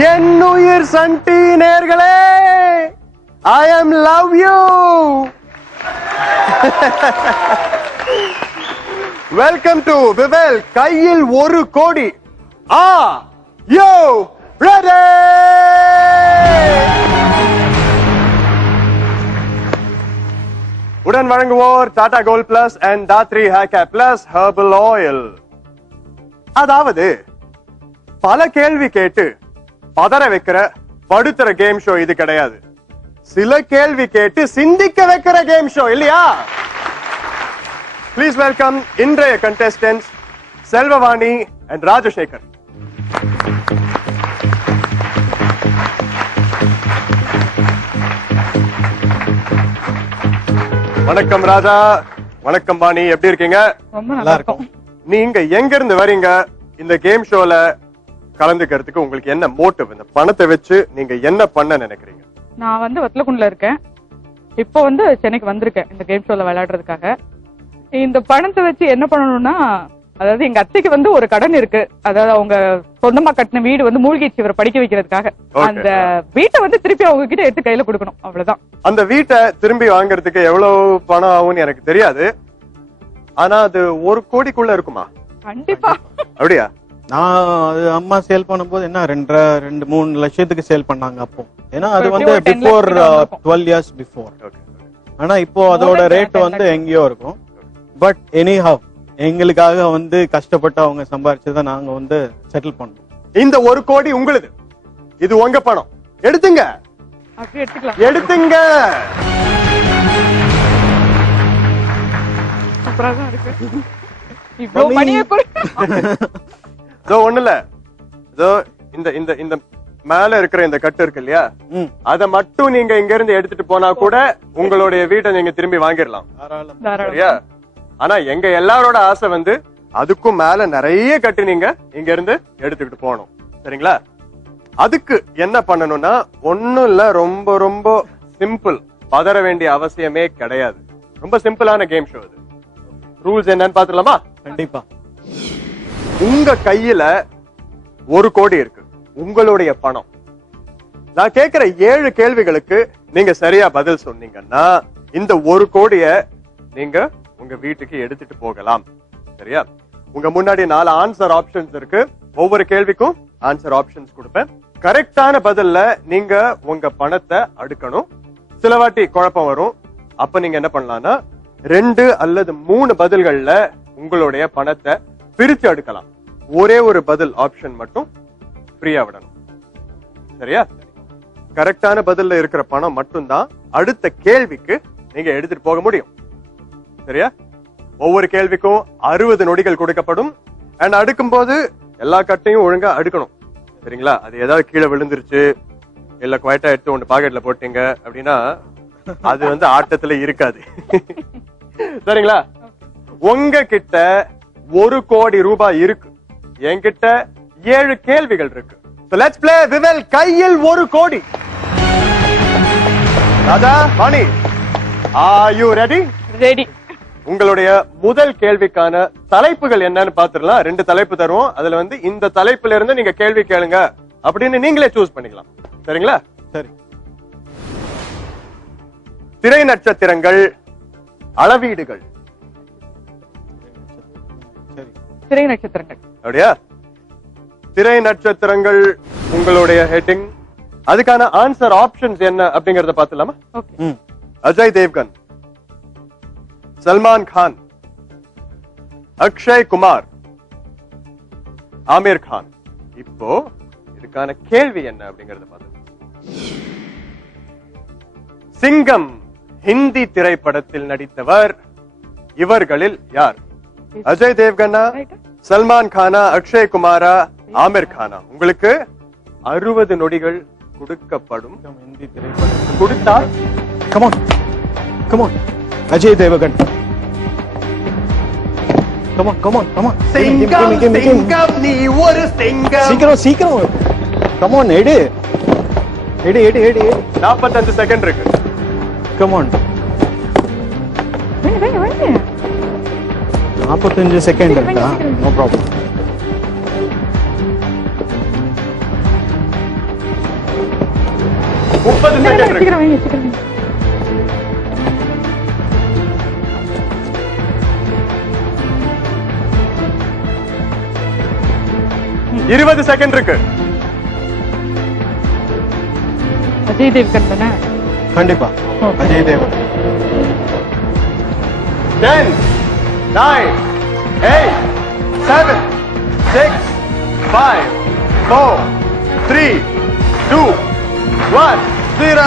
என்னுயிர் சன்டி நேர்களே, I am love you. Welcome to விவேல் கையில் ஒரு கோடி. Yo ready? உடன் வழங்குவோர் Tata gold plus and Dhathri hair care plus herbal oil. அதாவது பல கேள்வி கேட்டு பதற வைக்கிற படுத்துற கேம் ஷோ இது கிடையாது. சில கேள்வி கேட்டு சிந்திக்க வைக்கிற கேம் ஷோ இல்லையா? ப்ளீஸ் வெல்கம் இன்றைய கண்டெஸ்டன்ட்ஸ் செல்வவாணி அண்ட் ராஜசேகர். வணக்கம் ராஜா. வணக்கம் வாணி, எப்படி இருக்கீங்க? நல்லா இருக்கும். நீங்க எங்க இருந்து வரீங்க? இந்த கேம் ஷோல கலந்துக்கிறதுக்கு உங்களுக்கு என்ன மோட்டிவ்? இந்த பணத்தை வச்சு நீங்க என்ன பண்ண நினைக்கிறீங்க? நான் வத்தலக்குண்டுல இருக்கேன். இப்போ சென்னைக்கு வந்திருக்கேன் இந்த கேம் ஷோல விளையாடுறதுக்காக. இந்த பணத்தை வச்சு என்ன பண்ணணும்னா, அதாவது எங்க அத்தைக்கு ஒரு கடன் இருக்கு. அதாவது அவங்க சொந்தமா கட்டின வீடு மூழ்கிச்சு இவரை படிக்க வைக்கிறதுக்காக. அந்த வீட்டை திருப்பி அவங்க கிட்ட எடுத்து கையில கொடுக்கணும், அவ்வளவுதான். அந்த வீட்டை திரும்பி வாங்குறதுக்கு எவ்வளவு பணம் ஆகும்னு எனக்கு தெரியாது. ஆனா அது 1 கோடிக்குள்ள இருக்குமா? கண்டிப்பா. அப்படியா? நான் அது அம்மா சேல் பண்ணும்போது என்ன 2-3 லட்சத்துக்கு சேல் பண்ணாங்க அப்போ. ஏன்னா அது பிஃபோர் 12 years பிஃபோர். ஆனா இப்போ அதோட ரேட் எங்கேயோ இருக்கும். பட் எனிஹவ் எங்களுக்காக கஷ்டப்பட்டு அவங்க சம்பாரிச்சதை நாங்க செட்டில் பண்ணோம். இந்த 1 கோடி உங்களுது, இது உங்க பணம். எடுத்துங்க, எடுத்துங்க. ஒண்ணு இல்ல, இந்த மேல இருக்கிற இந்த கட்டு இருக்கு இல்லையா, அத மட்டும் நீங்க இங்க இருந்து எடுத்துட்டு போனா கூட உங்களுடைய வீட்டை நீங்க திரும்பி வாங்கிடலாம். சரியா? ஆனா எங்க எல்லாரோட ஆசை அதுக்கும் மேல நிறைய கட்டு நீங்க இங்க இருந்து எடுத்துக்கிட்டு போகணும். சரிங்களா? அதுக்கு என்ன பண்ணணும்னா ஒண்ணும் இல்ல, ரொம்ப ரொம்ப சிம்பிள். பதற வேண்டிய அவசியமே கிடையாது. ரொம்ப சிம்பிளான கேம் ஷோ அது. ரூல்ஸ் என்னன்னு பாத்துக்கலாமா? கண்டிப்பா. உங்க கையில 1 கோடி இருக்கு, உங்களுடைய பணம். நான் கேட்கிற 7 கேள்விகளுக்கு நீங்க சரியா பதில் சொன்னீங்கன்னா இந்த 1 கோடிய நீங்க உங்க வீட்டுக்கு எடுத்துட்டு போகலாம். சரியா? உங்க முன்னாடி 4 ஆன்சர் ஆப்ஷன்ஸ் இருக்கு. ஒவ்வொரு கேள்விக்கும் ஆன்சர் ஆப்ஷன்ஸ் கொடுப்பேன். கரெக்டான பதில்ல நீங்க உங்க பணத்தை அடுக்கணும். சில வாட்டி குழப்பம் வரும். அப்ப நீங்க என்ன பண்ணலாம்னா 2 அல்லது 3 பதில்கள்ல உங்களுடைய பணத்தை பிரிச்சு அடுக்கலாம். ஒரே ஒரு பதில் ஆப்ஷன் மட்டும் ஃப்ரீயா விடணும். சரியா? கரெக்டான பதில்ல இருக்கிற பணம் மட்டும்தான் அடுத்த கேள்விக்கு நீங்க எடுத்துட்டு போக முடியும். சரியா? ஒவ்வொரு கேள்விக்கும் 60 நொடிகள் கொடுக்கப்படும். அண்ட் அடுக்கும் போது எல்லா கட்டையும் ஒழுங்கா அடுக்கணும். சரிங்களா? அது ஏதாவது கீழே விழுந்துருச்சு இல்ல குவைட்டா எடுத்து ஒன்று பாக்கெட்ல போட்டீங்க அப்படின்னா அது ஆட்டத்துல இருக்காது. சரிங்களா? உங்க கிட்ட 1 கோடி ரூபாய் இருக்கு, என்கிட்ட 7 கேள்விகள் இருக்கு. So let's play விவேல் கையில் 1 கோடி. Raja, Vani, are you ready? Ready. உங்களுடைய முதல் கேள்விக்கான தலைப்புகள் என்னன்னு பாத்துடலாம். 2 தலைப்பு தருவோம். அதுல இந்த தலைப்புல இருந்து நீங்க கேள்வி கேளுங்க அப்படின்னு நீங்களே சூஸ் பண்ணிக்கலாம். சரிங்களா? சரி. திரை நட்சத்திரங்கள், அளவீடுகள். திரை நட்சத்திரங்கள். அப்படியா? திரை நட்சத்திரங்கள் உங்களுடைய ஹெட்டிங். அதுக்கான ஆன்சர் ஆப்ஷன்ஸ் என்ன அப்படிங்கறத பாத்துலாமா? அஜய் தேவ்கன், சல்மான் கான், அக்ஷய் குமார், ஆமீர் கான். இப்போ இதுக்கான கேள்வி என்ன அப்படிங்கறத பாத்துக்கலாம். சிங்கம் ஹிந்தி திரைப்படத்தில் நடித்தவர் இவர்களில் யார்? அஜய் தேவ்கனா, சல்மான் கானா, அக்ஷய் குமாரா, ஆமீர் கானா? உங்களுக்கு 60 நொடிகள் கொடுக்கப்படும். ஹிந்தி திரைப்படம் கொடுத்தால் கமான் அஜய் தேவகன். கமான் சிங்கம், நீ ஒரு சிங்கம். சீக்கிரம் கமான், எடு 45 செகண்ட் இருக்கு. கமான். 45 செகண்ட் இருக்கா? No problem. 30 செகண்ட் இருக்கு. சீக்கிரம் வைங்க, சீக்கிரம் வைங்க. 20 செகண்ட் இருக்கு. அஜய் தேவ்கன் தானே? கண்டிப்பா அஜய் தேவ். 10 9 8 7 6 5 4 3 2 1 0.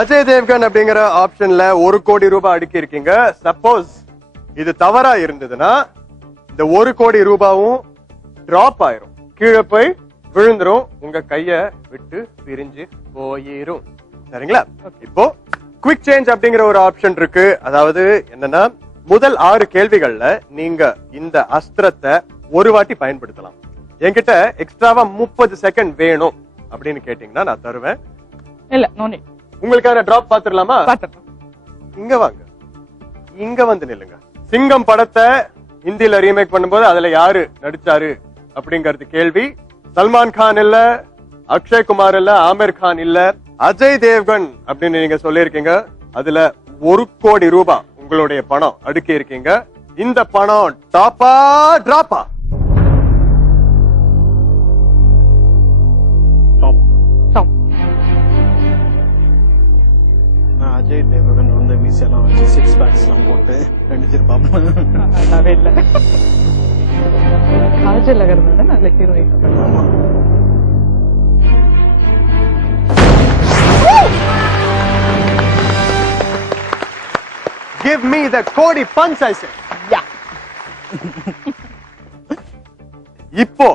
அஜய் தேவ்கன் அப்படிங்கிற ஆப்ஷன்ல 1 கோடி ரூபாய் அடுக்கி இருக்கீங்க. சப்போஸ் இது தவறா இருந்ததுன்னா இந்த 1 கோடி ரூபாயும் டிராப் ஆயிரும், கீழே போய் விழுந்துரும், உங்க கைய விட்டு பிரிஞ்சு போயிரும். சரிங்களா? இப்போ குவிக் சேஞ்ச் அப்படிங்கிற ஒரு ஆப்ஷன் இருக்கு. அதாவது என்னன்னா, முதல் 6 கேள்விகள்ல நீங்க இந்த அஸ்திரத்தை ஒரு வாட்டி பயன்படுத்தலாம். என்கிட்ட எக்ஸ்ட்ராவா 30 செகண்ட் வேணும் அப்படின்னு கேட்டீங்கன்னா நான் தருவேன். இல்ல, நோ நீட். உங்களுக்கான டிராப் பாத்துடலாமா? பாத்துறேன். இங்க வாங்க, இங்க வந்து நில்லுங்க. சிங்கம் படத்தை ஹிந்தில ரீமேக் பண்ணும்போது அதுல யாரு நடிச்சாரு அப்படிங்கறது கேள்வி. சல்மான் கான் இல்ல, அக்ஷய் குமார் இல்ல, ஆமிர் கான் இல்ல, அஜய் தேவ்கன் அப்படின்னு நீங்க சொல்லிருக்கீங்க. அதுல 1 கோடி ரூபாய் உங்களுடைய பணம் அடுக்கி இருக்கீங்க. இந்த பணம் டாப்பா டிராப்பா? Stop. நான் அஜய் தேவகன் வந்து மீசெல்லாம் வச்சு 6 பேக்ஸ் எல்லாம் போட்டு நடிச்சிருப்பாங்க. நல்லாவே இல்ல. காஜல் அகர்வால் தான் நல்ல ஹீரோயின். ஆமா. Give me the கோடி பஞ்ச் I say. இப்போ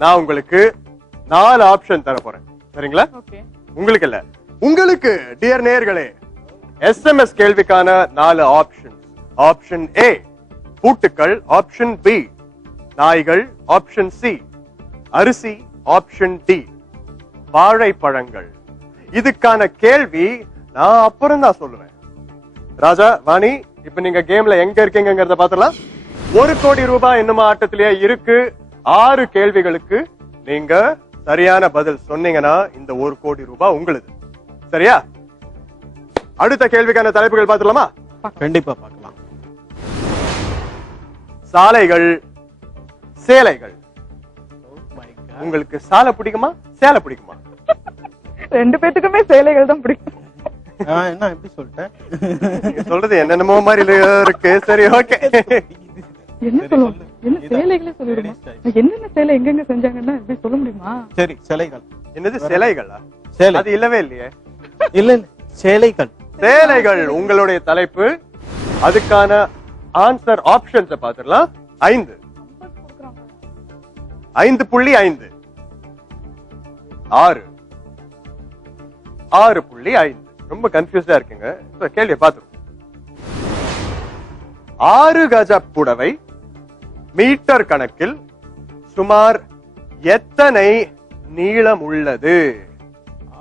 நான் உங்களுக்கு 4 ஆப்ஷன் தர போறேன். சரிங்களா? ஓகே. உங்களுக்கு இல்ல, உங்களுக்கு டியர் நேயர்களே, எஸ்எம்எஸ் கேள்விக்கான 4 ஆப்ஷன். ஆப்ஷன் ஏ பூட்டுக்கள், ஆப்ஷன் பி நாய்கள், ஆப்ஷன் சி அரிசி, ஆப்ஷன் டி வாழைப்பழங்கள். இதுக்கான கேள்வி நான் அப்புறம் தான் சொல்லுவேன். ராஜா, வாணி, இப்ப நீங்க கேம்ல எங்க இருக்கீங்கங்கறத பாத்துலாம். 1 கோடி ரூபாய் இன்னும் ஆட்டத்திலேயே இருக்கு. 6 கேள்விகளுக்கு நீங்க சரியான பதில் சொன்னீங்கன்னா இந்த 1 கோடி ரூபாய் உங்களுது. சரியா? அடுத்த கேள்விக்கான தலைப்புகள் பாத்துலாமா? கண்டிப்பா பார்க்கலாம். சாலைகள், சேலைகள். உங்களுக்கு சாலை பிடிக்குமா, சேலை பிடிக்குமா? 2 பேத்துக்குமே சேலைகள் தான் பிடிக்கும். என்ன எப்படி சொல்லிட்டேன்? நீங்க சொல்றது என்னென்னமோ மாதிரி இருக்கு. சரி, ஓகே. என்ன சொல்லுவோம்? என்ன சேலைகளே சொல்லிடுமா? என்னென்ன சேலை எங்கெங்க செஞ்சாங்கன்னா எப்படி சொல்ல முடியுமா? சரி, சேலைகள். என்னது சேலைகளா? சேலை. அது இல்லவே இல்லையே. இல்ல இல்ல, சேலைகள். சேலைகள் உங்களுடைய தலைப்பு. அதுக்கான ஆன்சர் ஆப்ஷன்ஸ் பாத்துடலாம். 5 5.5 6 6.5. ரொம்ப கன்ஃபியூஸ்டா இருக்குங்க. இப்ப கேள்வியை பாத்துருவோம். 6 கஜ புடவை மீட்டர் கணக்கில் சுமார் எத்தனை நீளம் உள்ளது?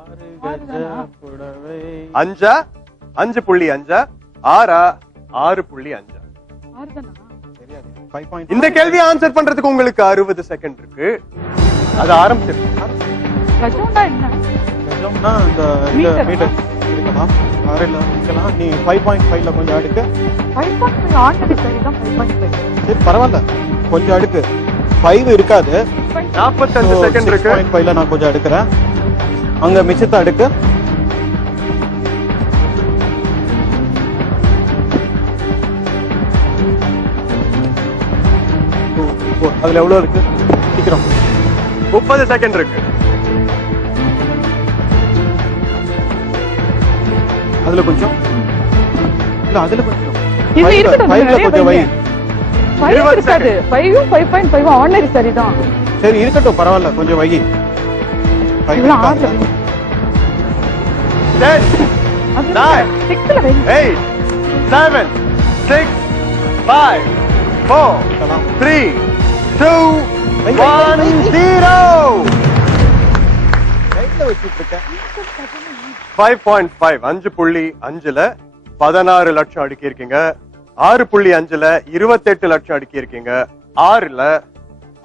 6 கஜ புடவை. 5 5.5 6 6.5. 6 தானா? சரியா? 5. இந்த கேள்வி ஆன்சர் பண்றதுக்கு உங்களுக்கு 60 செகண்ட் இருக்கு. அது ஆரம்பிச்சிருக்கு. கஜம்னா என்ன? கஜம்னா இந்த மீட்டரா? மீட்டர் இருக்கலாம், அரைல இருக்கலாம். நீ 5.5ல கொஞ்சம் அடுக்கு. 5.5 ஆர்டினரி சரி தான் 5.5. சரி, பரவாயில்ல, கொஞ்சம் அடுக்கு. 5 இருக்காது. 45 செகண்ட் இருக்கு. 6.5ல நான் கொஞ்சம் அடுக்குறேன். அங்க மிச்சத்தை அடுக்கு. அதுல எவ்வளவு இருக்கு? சீக்கிரம். 30 செகண்ட் இருக்கு. அதுல கொஞ்சம் இல்ல, அதுல கொஞ்சம் இது இருக்கட்டும், 5ல நிறைய கொஞ்சம் வை. 5 இருக்காது. 5 5.5 ஆர்டினரி சரி தான். சரி, இருக்கட்டும், பரவாயில்ல, கொஞ்சம் வை. 5 இவ்வளவு இருக்காது. 6ல 10 அது 9 6ல வை. 8 7 6 5 4 3 2 1 0. ரைட்ல வச்சிட்டு இருக்கேன். 5.5 5.5ல 16 லட்சம் அடுக்கி இருக்கீங்க. 6.5ல 28 லட்சம் அடுக்கி இருக்கீங்க. 6ல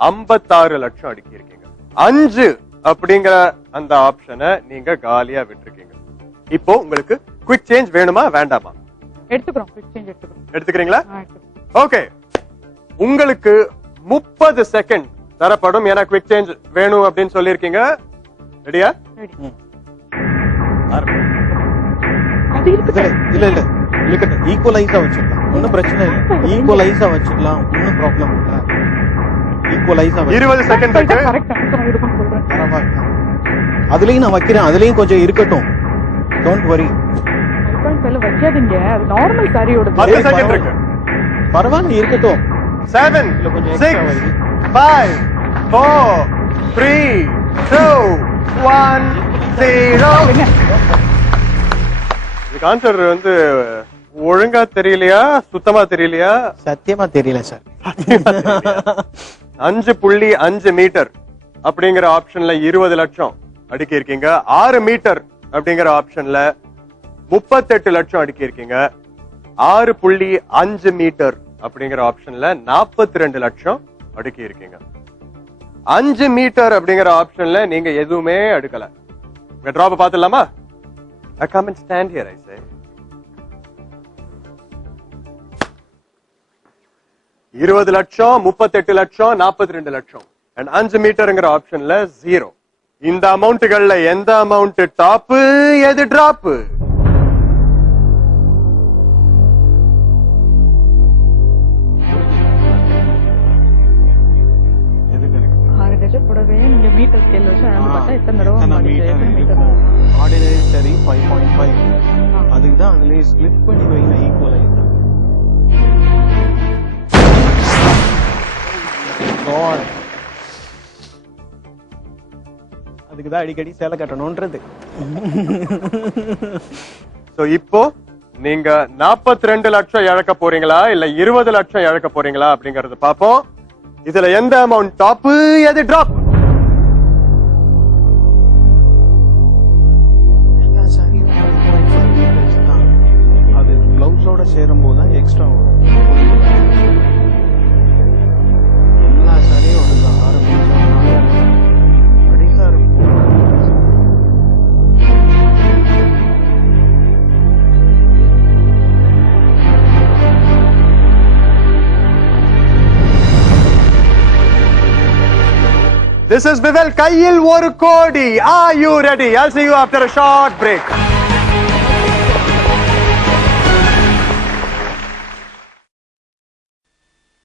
56 லட்சம் அடுக்கி இருக்கீங்க. 5 அப்படிங்கிற அந்த ஆப்ஷனை நீங்க காலியா விட்டுருக்கீங்க. இப்போ உங்களுக்கு குவிக் சேஞ்ச் வேணுமா வேண்டாமா? எடுத்துக்கிறோம், குவிக் சேஞ்ச் எடுத்துக்கிறோம். எடுத்துக்கிறீங்களா? எடுத்துக்கிறோம். ஓகே, உங்களுக்கு 30 செகண்ட் தரப்படும். ஏன்னா குவிக் சேஞ்ச் வேணும் அப்படின்னு சொல்லியிருக்கீங்க. ரெடியா? ரெடி. இல்ல அது இருக்குது. இல்ல இல்ல இருக்கட்டும், ஈக்குவலைஸா வச்சுக்கலாம், ஒன்னும் பிரச்சனை இல்ல. ஈக்குவலைஸா வச்சுக்கலாம், ஒன்னும் ப்ராப்ளம் இல்ல. ஈக்குவலைஸா 20 செகண்ட் இருக்கு. கரெக்ட் இருக்குன்னு சொல்றேன். பரவாயில்ல, அதுலயும் நான் வைக்கிறேன், அதுலயும் கொஞ்சம் இருக்கட்டும். Don't worry. 5.5 வைக்காதீங்க, அது நார்மல் சாரியோட. 10 செகண்ட் இருக்கு. பரவாயில்ல, இருக்கட்டும். 7 இல்ல கொஞ்சம் 6 எக்ஸ்ட்ரா வை. 5 4 3 2 1 0. இதுக்கு ஆன்சர் வந்து ஒழுங்கா தெரியலையா சுத்தமா தெரியலையா? சத்தியமா தெரியல சார். 5.5 மீட்டர் அப்படிங்கிற ஆப்ஷன்ல 20 லட்சம் அடுக்கி இருக்கீங்க. 6 மீட்டர் அப்படிங்கிற ஆப்ஷன்ல 38 லட்சம் அடுக்கி இருக்கீங்க. 6.5 மீட்டர் அப்படிங்கிற ஆப்ஷன்ல 42 லட்சம் அடுக்கி இருக்கீங்க. 5 மீட்டர் அப்படிங்கிற ஆப்ஷன்ல நீங்க எதுவுமே அடுக்கல. உங்க drop பாத்துலாமா? I come and stand here, I say. 20 லட்சம், 38 லட்சம், 42 லட்சம் அண்ட் 5 மீட்டர்ங்கிற ஆப்ஷன்ல 0. இந்த அமௌண்ட்கள்ல எந்த அமௌண்ட் டாப், எது டிராப்? கூடவே நீங்க மீட்டர் ஸ்கேல் வச்சு அளந்து பார்த்தா எத்தனை தடவை மீட்டர்? ஆர்டினரி சரி 5.5. அதுக்கு தான் அதுலயே ஸ்ப்ளிட் பண்ணி வைங்க ஈக்குவலைஸ். அதுக்கு தான் அடிக்கடி சேலை கட்டணும்ன்றது. சோ இப்போ நீங்க 42 லட்சம் இழக்க போறீங்களா இல்ல 20 லட்சம் இழக்க போறீங்களா அப்படிங்கறத பாப்போம். இதுல எந்த அமௌண்ட் டாப், எது டிராப்? அது பிளவுஸோட சேரும் போது தான் எக்ஸ்ட்ரா வரும். எல்லா சாரியும் ஒரு 6 அடிசா இருக்கும். This is Vivel கையில் ஒரு கோடி. Are you ready? I'll see you after a short break.